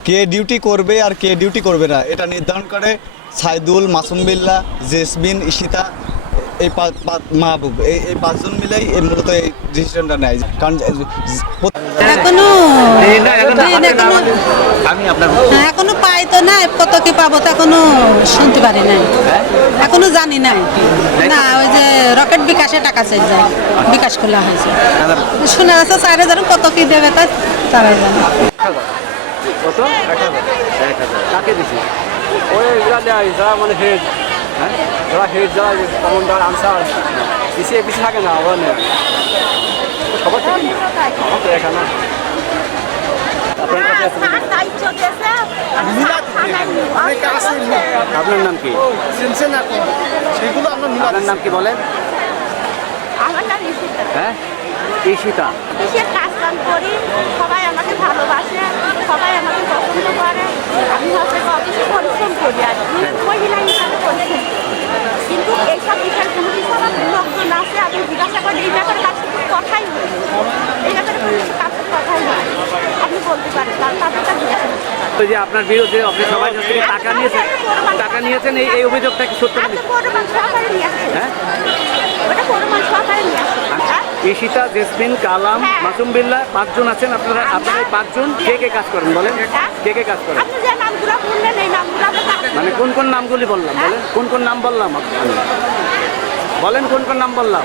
কে duty করবে আর কে duty করবে না এটা নির্ধারণ করে সাইদুল মাসুম বিল্লাহ জেসমিন ইশিতা এই মাহবুব এই এই পাঁচজন মিলেই এই মূলত এই ডিসিশনটা নেয়। কারণ যে- যে- প্রত্যেক- এখনও এখনও আমি আপনার হ্যাঁ, এখনও পাই তো না কত কি পাবো তো এখনও শুনতে পারি নাই। এখনও জানি নাই। না ওই যে রকেট বিকাশে টাকা চাই যায় বিকাশ খোলা হয়েছে। শোনা যাচ্ছে চার হাজার কত কি দেবে তা তারাই জানে। কত? এক হাজার। কাকে দিছি? ওই এগুলা দেয় যারা মানে হেড হ্যাঁ? যারা হেড যারা কমান্ডার আনসার পিছিয়ে পিছিয়ে থাকে না ওরা নেয়। সবার থেকে আমার তো এখানে আপনার নাম কি? আপনার নাম কি বলেন? আমার নাম ইশিতা হ্যাঁ? ঈশিতা কাজ কাম করি সবাই আমাকে ভালোবাসে সবাই আমাকে পছন্দ করে আমি হচ্ছে অফিসে পরিশ্রম করি আর কি মহিলা হিসাবে পরিশ্রম করি কিন্তু এইসব বিষয়ের কোনো কিছু আমার লোকজন আছে আমি জিজ্ঞাসা করি এই ব্যাপারে কাজ কথাই হয় এই ব্যাপারে কিছু কাজ কথাই হয় আপনি বলতে পারেন তার তাদেরটা জিজ্ঞাসা করতে পারেন যে আপনার বিরুদ্ধে আপনি কাছ থেকে টাকা নিয়েছেন টাকা নিয়েছেন এই এই অভিযোগটা কি সত্য আচ্ছা হ্যাঁ? আসছে হ্যাঁ? ঈশিতা জেসমিন কালাম হ্যাঁ। মাসুম বিল্লাহ পাঁচজন আছেন আপনারা আপনারা পাঁচজন কে কে কাজ করেন বলেন? কে কে কাজ করেন? মানে কোন কোন নামগুলি বললাম বলেন? কোন কোন নাম বললাম আপনি বলেন কোন কোন নাম বললাম?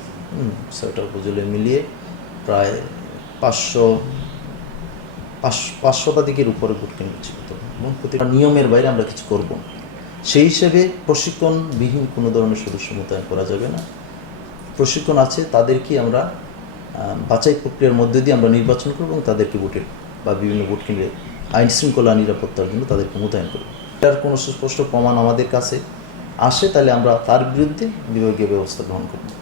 ছয়টা উপজেলা মিলিয়ে প্রায় পাঁচশো, পাঁচ- পাঁচ শতাধিকের উপরে ভোট কেন্দ্র ছিল। এবং প্রতিটা নিয়মের বাইরে আমরা কিছু করব সেই হিসেবে প্রশিক্ষণবিহীন কোনো ধরনের সদস্য মোতায়েন করা যাবে না। প্রশিক্ষণ আছে, তাদেরকে আমরা বাছাই প্রক্রিয়ার মধ্যে দিয়ে আমরা নির্বাচন করব এবং তাদেরকে ভোটের বা বিভিন্ন ভোট কেন্দ্রে আইন শৃঙ্খলা নিরাপত্তার জন্য তাদেরকে মোতায়েন করব। এটার কোনো সুস্পষ্ট প্রমাণ আমাদের কাছে আসে, তাহলে আমরা তার বিরুদ্ধে বিভাগীয় ব্যবস্থা গ্রহণ করব।